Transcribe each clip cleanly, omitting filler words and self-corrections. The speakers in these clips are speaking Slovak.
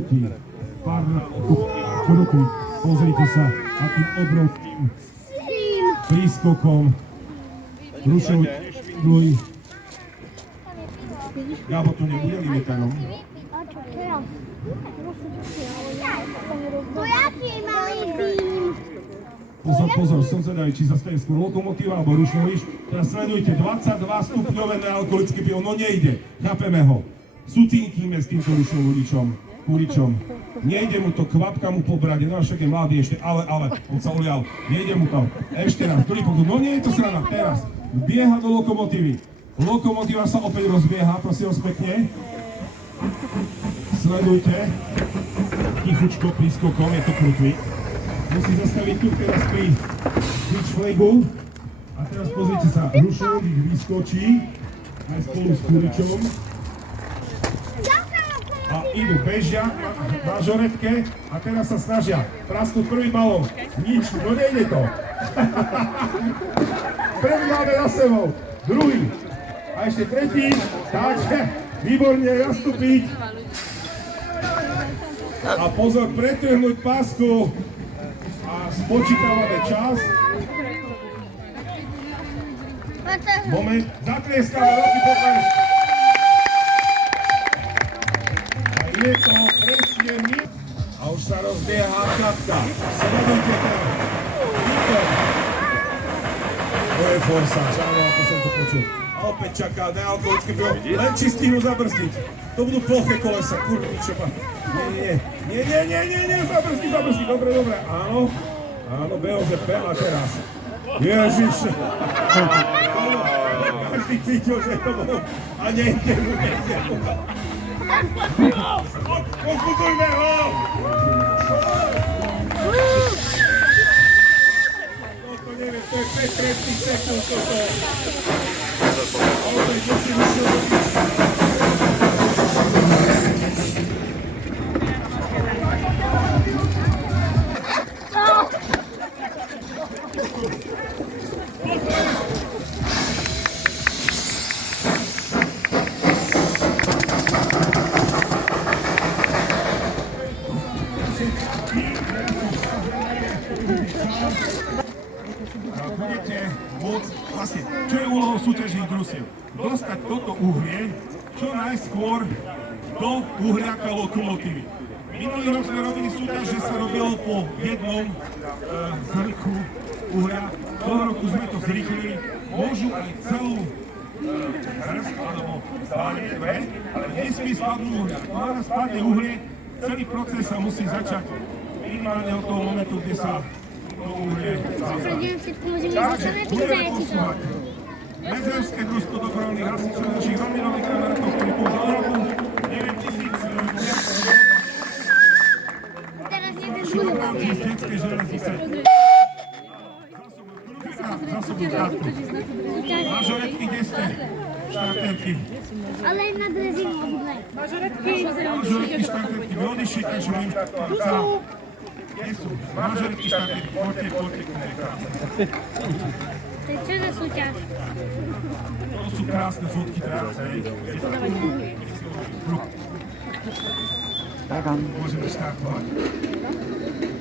krúti. Krúti. Pozrite sa, akým obrovským prískokom rušou špindluj. Gabo tu nebude limitanom. To jaký malý dým. Pozor, som zvedavý, či zastane skôr lokomotíva alebo rušoviš. Teraz sledujte, 22 stupňové nealkoholické pivo, no nejde, chápeme ho. Sucinkíme s týmto rušovodičom, kuričom. Nejde mu to, kvapka mu po brade, no však je mladý ešte, ale, on sa ulial, nejde mu to. Ešte raz, druhý pokus, no nie je to sranda, teraz. Bieha do lokomotívy. Lokomotíva sa opäť rozbieha, prosím vás pekne. Sledujte. Tichučko, prískokom, je to krutví. Musí zastaviť tu teraz pri beach flagu. A teraz pozrite sa, rušovník vyskočí aj spolu s kuričom. A idú, bežia na žoretke a teraz sa snažia prasknúť prvý balón. Nič, no nejde to. Prvý máme za sebou, druhý. A ešte tretí, takže výborne nastúpiť. A pozor, pretrhnúť pásku a spočítavame čas. Moment, zatlieskame veľký potlesk. A je to presne my. A už sa rozbieha kapka. Sledujte ten výkon. To je forsáž, áno, ako som to počul. A opäť čaká nealkoholické pivo, len či stihnú zabrzdiť. To budú ploché kolesa, kurva, čo pa. Nie, zabrzdi, dobre, áno, BOZP a teraz. Ježiš. Každý cítil, že to bolo a nejde mu. Odputujme ho! No to neviem, to je 5 sekúnd toto. Ale musím už robiť. Budete môcť, vlastne, čo je úlohou súťažných družstiev? Dostať toto uhlie čo najskôr do uhliaka lokomotívy. Minulý rok sme robili súťaž, že sa robilo po jednom zrnku uhlia. Toho roku sme to zrýchlili. Môžu aj celú hrstku alebo spáliť, ale nesmie spadnúť uhlia. Keď spadne uhlie, celý proces sa musí začať minimálne od toho momentu, kde sa to uhlie zastaví. Takže budeme posúvať Medzerské družstvo dobrovoľných hasičov našich veľmi nových kamarátov, ktorí tu už od roku 9000 šurovám z detskej železnice. Zásobujú krátku. Mažoretky, kde ste? Štarterky. Ale na drezinu obudné. Mažoretky, štarterky, vy odišli, takže my im kde sú? Mažoretky, štarterky, poďte, krásne. To je čo za súťaž? To sú krásne fotky teraz, hej. Môžeme štartovať.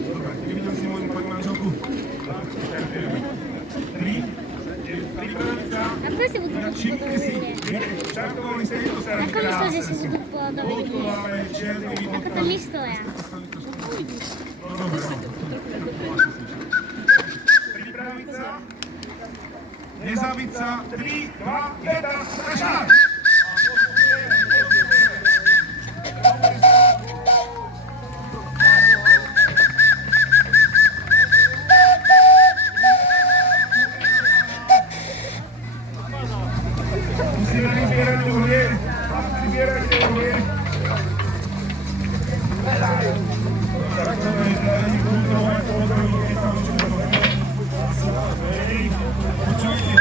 Dobre, nevidel si moju pani manželku? Pripraviť sa. Ako si budú Všimnite si, štartovali z tejto strany Ako myslíš, krásne že si sú. budú podobať? Odkoláme černými Ako to bodkami. mystoja? No dobre, no. Pripraviť sa. Nezabiť sa. 3, 2, 1, štart! Musíme vyzbierať uhlie. Vyzbierajte uhlie. Počujte.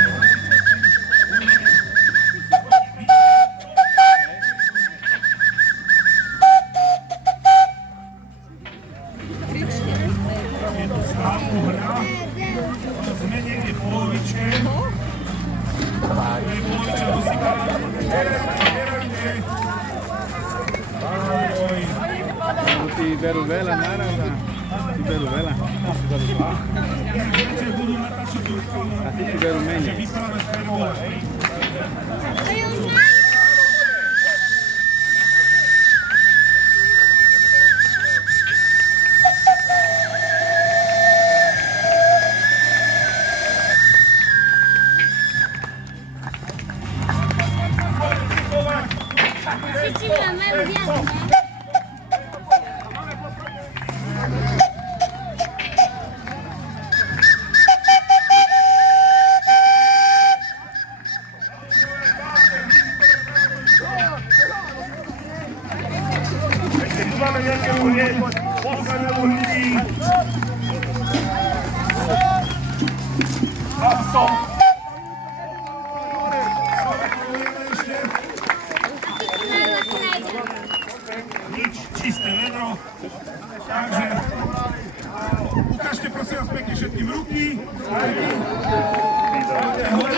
Tí berú veľa naraz a tí berú veľa. Viete, budú natáčať tú reklamu, A tí berú že menej. vyprávať pre vole. To je už majú. Cítim, majú viac, ne? Ešte tu máme nejaké uhlie, posledné uhlíky. A stop. Ešte Cítim, majú asi najviac. nič, čisté vedro. Takže ukážte prosím vás pekne všetkým ruky. Hore.